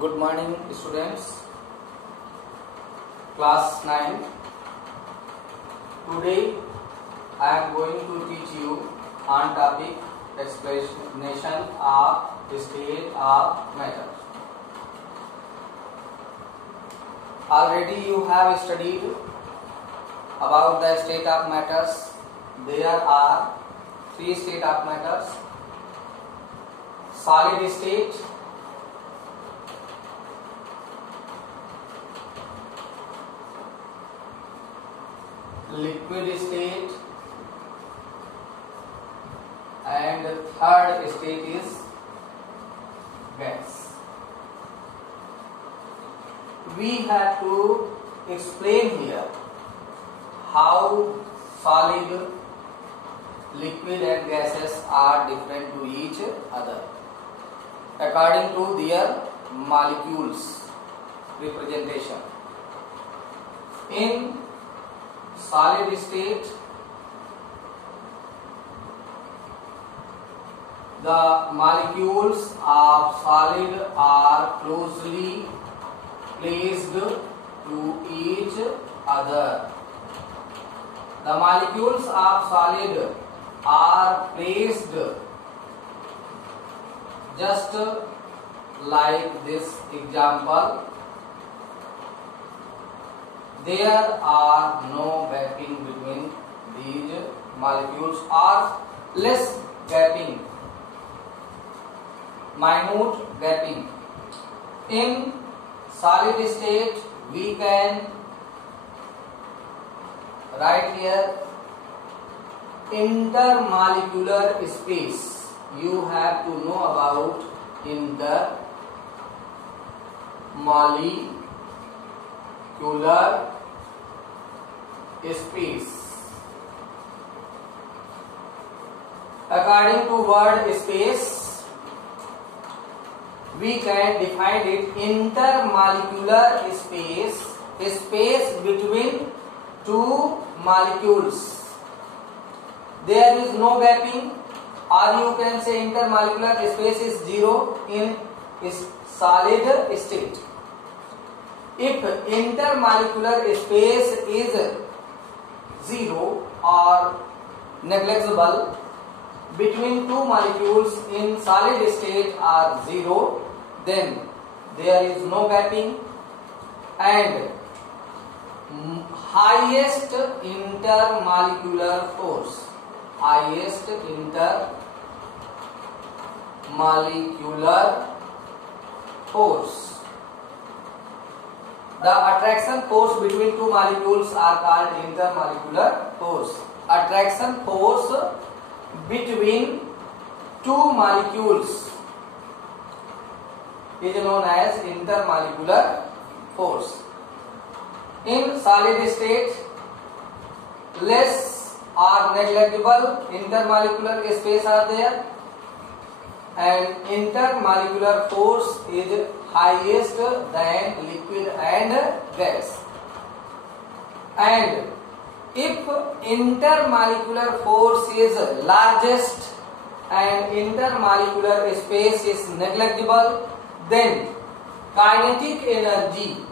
Good morning, students. Class 9. Today I am going to teach you on topic explanation of state of matter. Already you have studied about the state of matters. There are three state of matters: solid state, liquid state, and third state is gas. We have to explain here how solid, liquid and gases are different to each other according to their molecules representation. In solid state, the molecules of solid are closely placed to each other. The molecules of solid are placed just like this example. There are no gapping between these molecules or less gapping, minute gapping. In solid state, we can write here intermolecular space. You have to know about intermolecular space. According to word space, we can define it: intermolecular space, space between two molecules. There is no gapping, or you can say intermolecular space is zero in solid state. If intermolecular space is zero or negligible between two molecules in solid state are zero, then there is no gapping, and highest intermolecular force, the attraction force between two molecules are called intermolecular force. Attraction force between two molecules is known as intermolecular force. In solid state, less or negligible intermolecular space are there, and intermolecular force is highest than liquid and gas. And if intermolecular force is largest and intermolecular space is negligible, then kinetic energy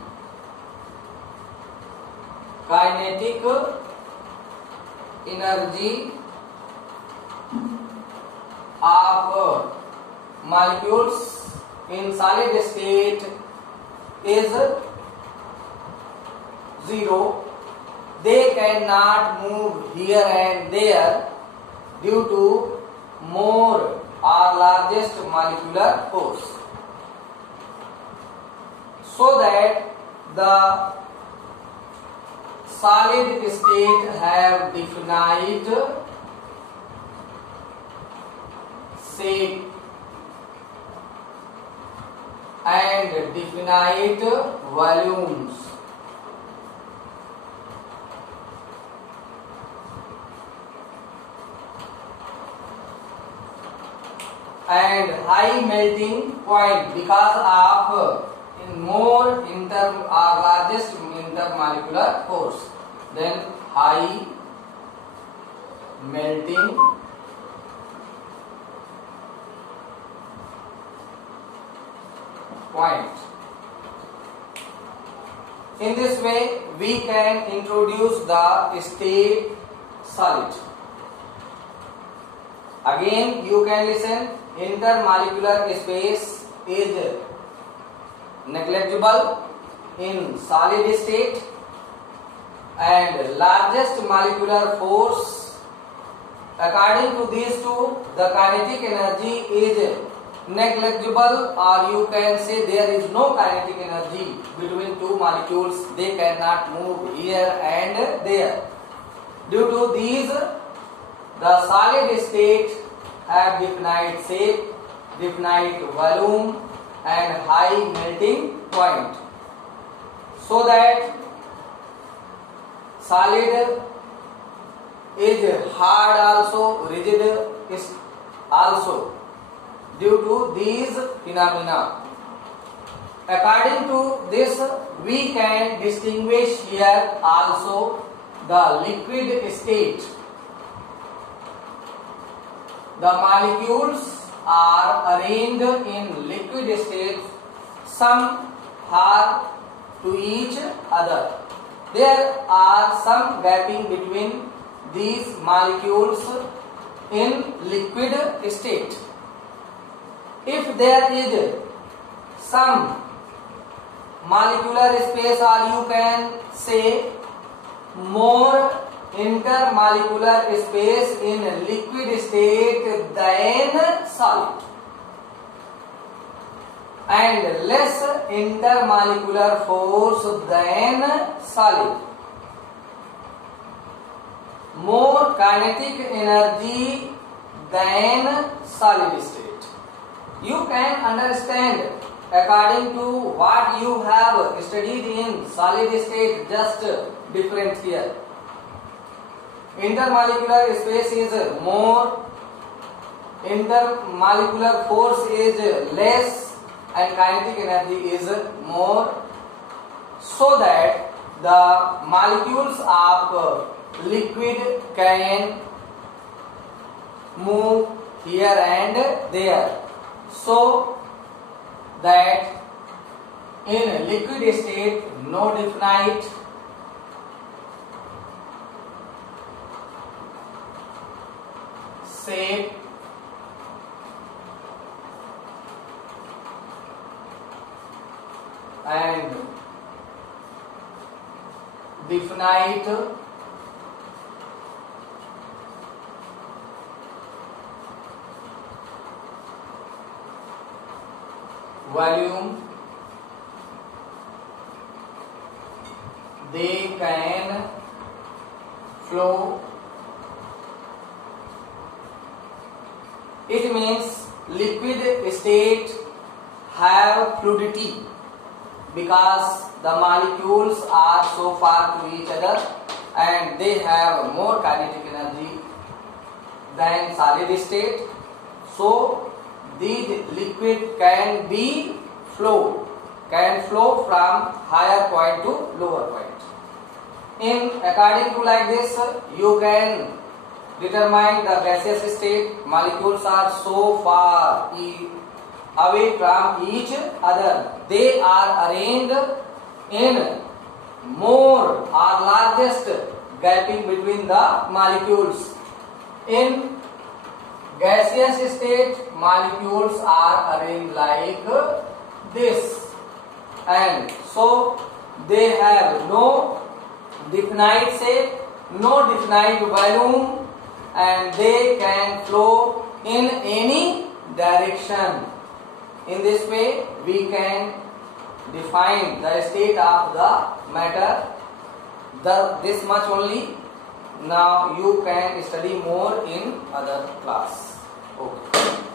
of molecules in solid state is zero. They cannot move here and there due to more or largest molecular force. So that the solid state have definite shape and definite volumes. And high melting point because of more largest intermolecular force. Then high melting point. In this way, we can introduce the state solid. Again, you can listen. Intermolecular space is negligible in solid state, and largest molecular force. According to these two, the kinetic energy is negligible, or you can say there is no kinetic energy between two molecules. They cannot move here and there. Due to these, the solid state have definite shape, definite volume, and high melting point. So that solid is hard also, rigid is also, due to these phenomena. According to this, we can distinguish here also the liquid state. The molecules are arranged in liquid state, some are to each other. There are some gapping between these molecules in liquid state. If there is some molecular space, or you can say more intermolecular space in liquid state than solid, and less intermolecular force than solid, more kinetic energy than solid state. You can understand according to what you have studied in solid state, just different here. Intermolecular space is more, intermolecular force is less, and kinetic energy is more, so that the molecules of liquid can move here and there, so that in liquid state no definite shape, and definite volume, they can flow. It means liquid state have fluidity because the molecules are so far to each other, and they have more kinetic energy than solid state. So these liquid can flow from higher point to lower point. According to like this, you can determine the gaseous state. Molecules are so far away from each other. They are arranged in more or largest gapping between the molecules. In gaseous state, molecules are arranged like this, and so they have no definite shape, no definite volume, and they can flow in any direction. In this way, we can define the state of the matter. This much only. Now you can study more in other class. Okay.